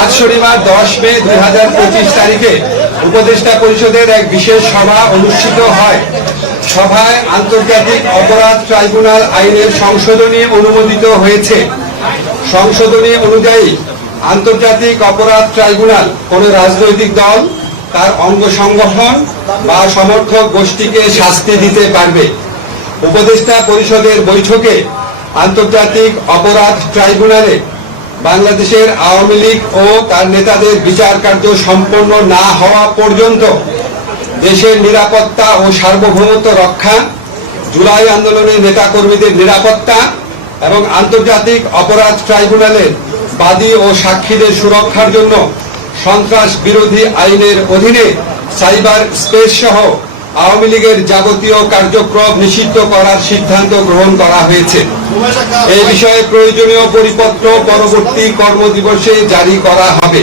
আজ শনিবার 10 মে 2025 তারিখে উপদেষ্টা পরিষদের এক বিশেষ সভা অনুষ্ঠিত হয়। সভায় আন্তর্জাতিক অপরাধ ট্রাইব্যুনাল আইনের সংশোধনী অনুমোদিত হয়েছে। সংশোধনী অনুযায়ী আন্তর্জাতিক অপরাধ ট্রাইব্যুনাল কোন রাজনৈতিক দল, তার অঙ্গ সংগঠন বা সমর্থক গোষ্ঠীকে শাস্তি দিতে পারবে। উপদেষ্টা পরিষদের বৈঠকে আন্তর্জাতিক অপরাধ ট্রাইব্যুনালে বাংলাদেশের আওয়ামী লীগ ও তার নেতাদের বিচার কার্য সম্পন্ন না হওয়া পর্যন্ত দেশের নিরাপত্তা ও সার্বভৌমত্ব রক্ষা, জুলাই আন্দোলনের নেতাকর্মীদের নিরাপত্তা এবং আন্তর্জাতিক অপরাধ ট্রাইব্যুনালের বাদী ও সাক্ষীদের সুরক্ষার জন্য সন্ত্রাস বিরোধী আইনের অধীনে সাইবার স্পেস সহ আওয়ামী লীগের যাবতীয় কার্যক্রম নিষিদ্ধ করার সিদ্ধান্ত গ্রহণ করা হয়েছে। এই বিষয়ে প্রয়োজনীয় পরিপত্র পরবর্তী কর্মদিবসে জারি করা হবে।